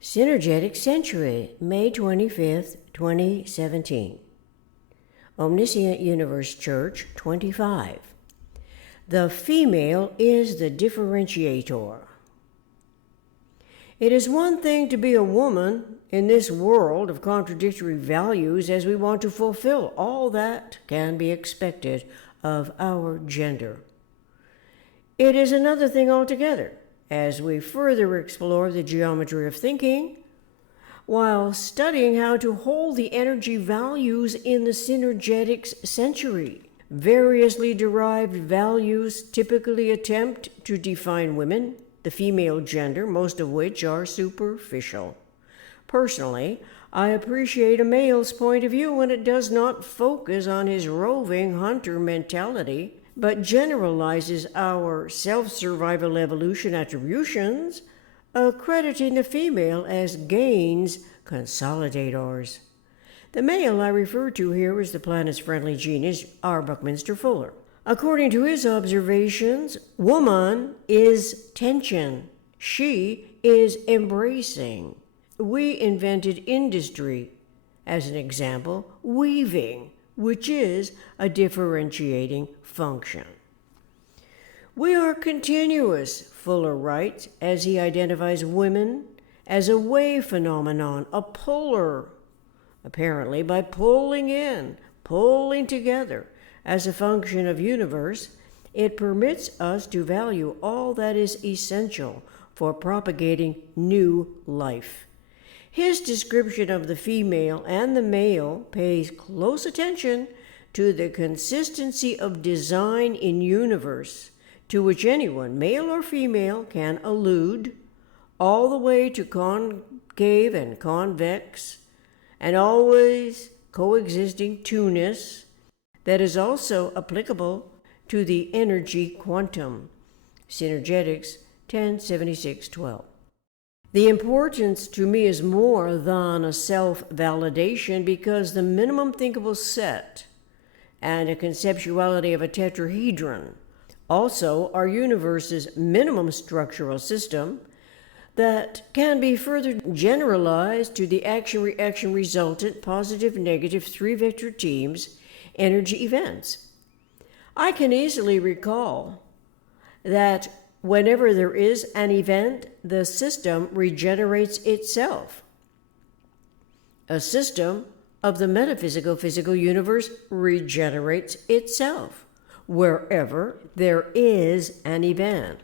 Synergetic Century, May 25th, 2017. Omniscient Universe Church 25. The female is the differentiator. It is one thing to be a woman in this world of contradictory values as we want to fulfill all that can be expected of our gender. It is another thing altogether as we further explore the geometry of thinking while studying how to hold the energy values in the Synergetics century. Variously derived values typically attempt to define women, the female gender, most of which are superficial. Personally, I appreciate a male's point of view when it does not focus on his roving hunter mentality, but generalizes our self-survival evolution attributions, accrediting the female as Gaines' consolidators. The male I refer to here is the planet's friendly genius, R. Buckminster Fuller. According to his observations, woman is tension. She is embracing. We invented industry, as an example, weaving, which is a differentiating function. We are continuous, Fuller writes, as he identifies women as a wave phenomenon, a puller, apparently by pulling in, pulling together. As a function of universe, it permits us to value all that is essential for propagating new life. His description of the female and the male pays close attention to the consistency of design in universe, to which anyone, male or female, can allude, all the way to concave and convex, and always coexisting two-ness that is also applicable to the energy quantum. Synergetics 1076-12. The importance to me is more than a self-validation because the minimum thinkable set and a conceptuality of a tetrahedron also are universe's minimum structural system that can be further generalized to the action-reaction resultant positive-negative three-vector teams energy events. I can easily recall that whenever there is an event, the system regenerates itself. A system of the metaphysical physical universe regenerates itself wherever there is an event.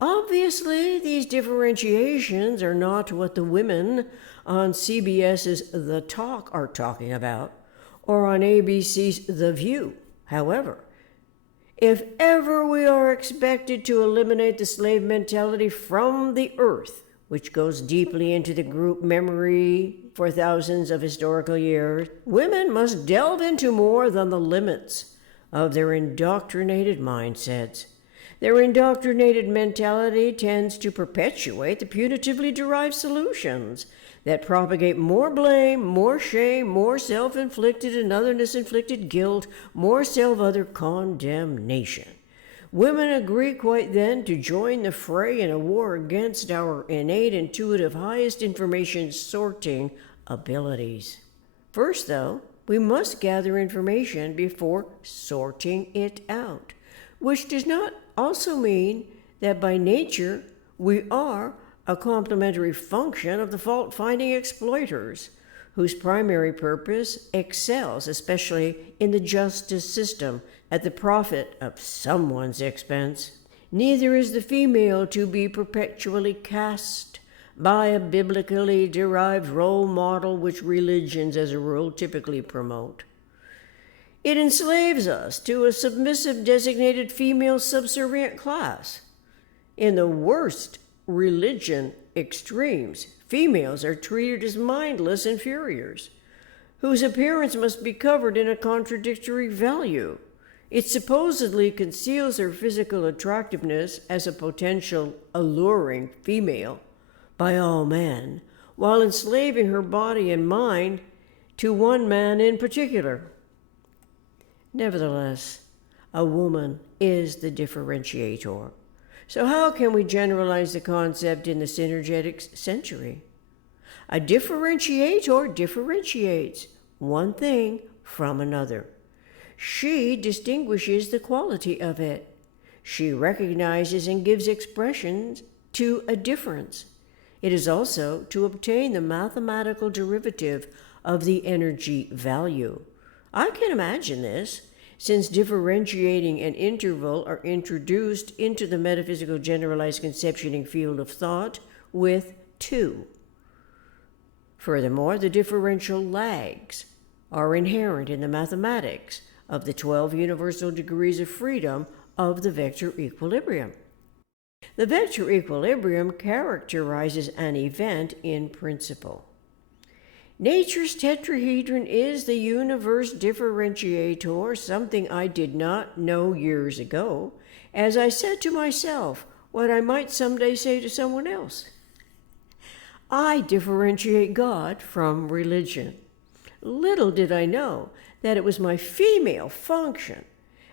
Obviously, these differentiations are not what the women on CBS's The Talk are talking about, or on ABC's The View. However, if ever we are expected to eliminate the slave mentality from the earth, which goes deeply into the group memory for thousands of historical years, women must delve into more than the limits of their indoctrinated mindsets. Their indoctrinated mentality tends to perpetuate the punitively derived solutions that propagate more blame, more shame, more self-inflicted and otherness-inflicted guilt, more self-other condemnation. Women agree quite then to join the fray in a war against our innate, intuitive, highest information sorting abilities. First, though, we must gather information before sorting it out, which does not also mean that by nature we are a complementary function of the fault-finding exploiters, whose primary purpose excels, especially in the justice system, at the profit of someone's expense. Neither is the female to be perpetually cast by a biblically derived role model which religions as a rule typically promote. It enslaves us to a submissive designated female subservient class. In the worst religion extremes, females are treated as mindless inferiors, whose appearance must be covered in a contradictory value. It supposedly conceals her physical attractiveness as a potential alluring female by all men, while enslaving her body and mind to one man in particular. Nevertheless, a woman is the differentiator. So how can we generalize the concept in the Synergetics century? A differentiator differentiates one thing from another. She distinguishes the quality of it. She recognizes and gives expressions to a difference. It is also to obtain the mathematical derivative of the energy value. I can imagine this, since differentiating and interval are introduced into the metaphysical generalized conceptioning field of thought with 2. Furthermore, the differential lags are inherent in the mathematics of the 12 universal degrees of freedom of the vector equilibrium. The vector equilibrium characterizes an event in principle. Nature's tetrahedron is the universe differentiator, something I did not know years ago, as I said to myself what I might someday say to someone else. I differentiate God from religion. Little did I know that it was my female function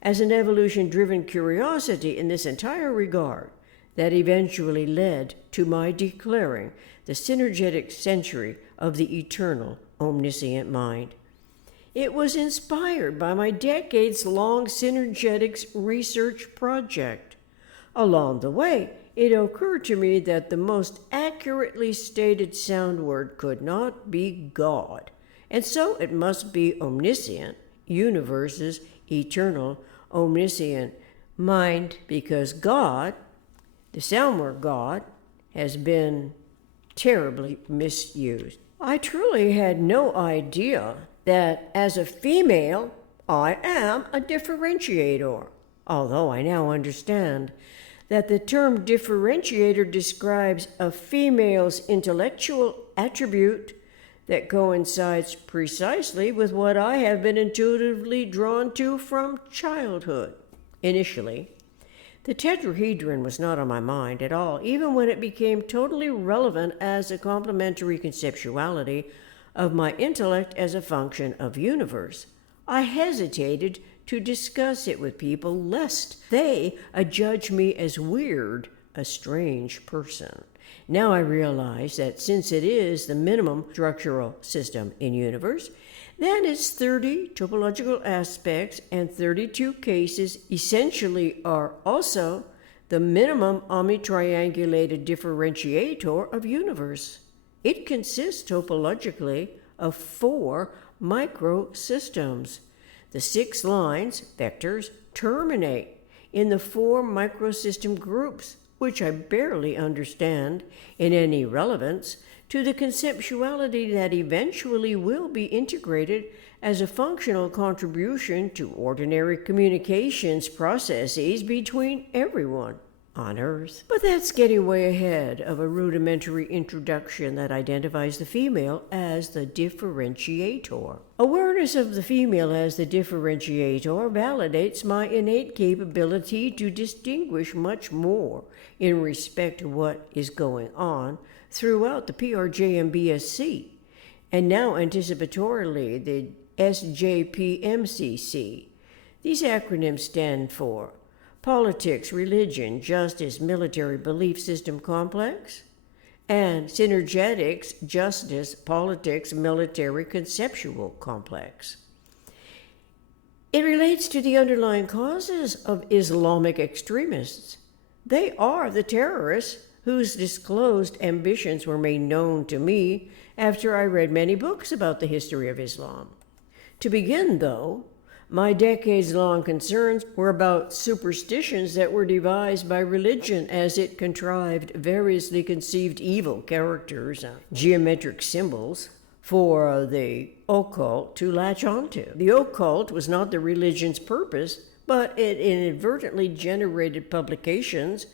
as an evolution-driven curiosity in this entire regard that eventually led to my declaring the synergetic century of the eternal omniscient mind. It was inspired by my decades-long Synergetics research project. Along the way, it occurred to me that the most accurately stated sound word could not be God, and so it must be omniscient, universe's eternal omniscient mind, because God, the sound word God, has been terribly misused. I truly had no idea that as a female, I am a differentiator, although I now understand that the term differentiator describes a female's intellectual attribute that coincides precisely with what I have been intuitively drawn to from childhood. Initially, the tetrahedron was not on my mind at all, even when it became totally relevant as a complementary conceptuality of my intellect as a function of universe. I hesitated to discuss it with people lest they judge me as weird, a strange person. Now I realize that since it is the minimum structural system in universe, then its 30 topological aspects and 32 cases essentially are also the minimum omnitriangulated differentiator of universe. It consists topologically of 4 microsystems. The 6 lines, vectors, terminate in the 4 microsystem groups, which I barely understand in any relevance to the conceptuality that eventually will be integrated as a functional contribution to ordinary communications processes between everyone on Earth. But that's getting way ahead of a rudimentary introduction that identifies the female as the differentiator. Awareness of the female as the differentiator validates my innate capability to distinguish much more in respect to what is going on throughout the PRJMBSC, and now anticipatorily the SJPMCC. These acronyms stand for Politics, Religion, Justice, Military Belief System Complex, and Synergetics, Justice, Politics, Military Conceptual Complex. It relates to the underlying causes of Islamic extremists. They are the terrorists whose disclosed ambitions were made known to me after I read many books about the history of Islam. To begin, though, my decades-long concerns were about superstitions that were devised by religion as it contrived variously conceived evil characters, geometric symbols, for the occult to latch onto. The occult was not the religion's purpose, but it inadvertently generated publications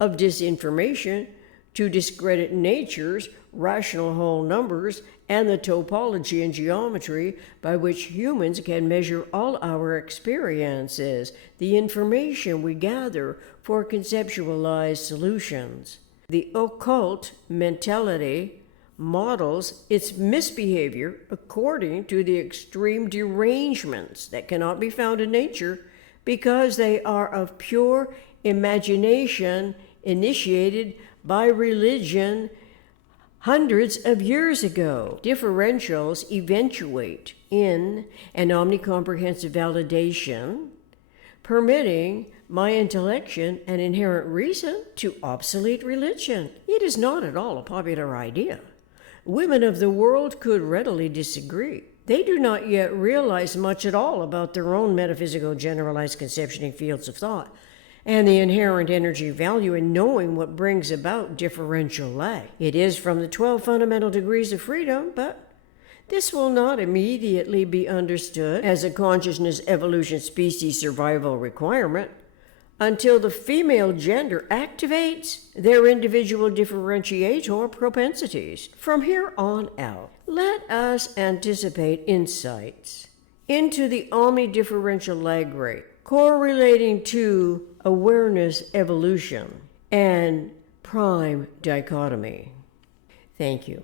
of disinformation to discredit nature's rational whole numbers and the topology and geometry by which humans can measure all our experiences, the information we gather for conceptualized solutions. The occult mentality models its misbehavior according to the extreme derangements that cannot be found in nature because they are of pure imagination initiated by religion, hundreds of years ago. Differentials eventuate in an omnicomprehensive validation, permitting my intellection and inherent reason to obsolete religion. It is not at all a popular idea. Women of the world could readily disagree. They do not yet realize much at all about their own metaphysical generalized conceptioning fields of thought and the inherent energy value in knowing what brings about differential lag. It is from the 12 fundamental degrees of freedom, but this will not immediately be understood as a consciousness evolution species survival requirement until the female gender activates their individual differentiator propensities. From here on out, let us anticipate insights into the omnidifferential lag rate correlating to awareness evolution and prime dichotomy. Thank you.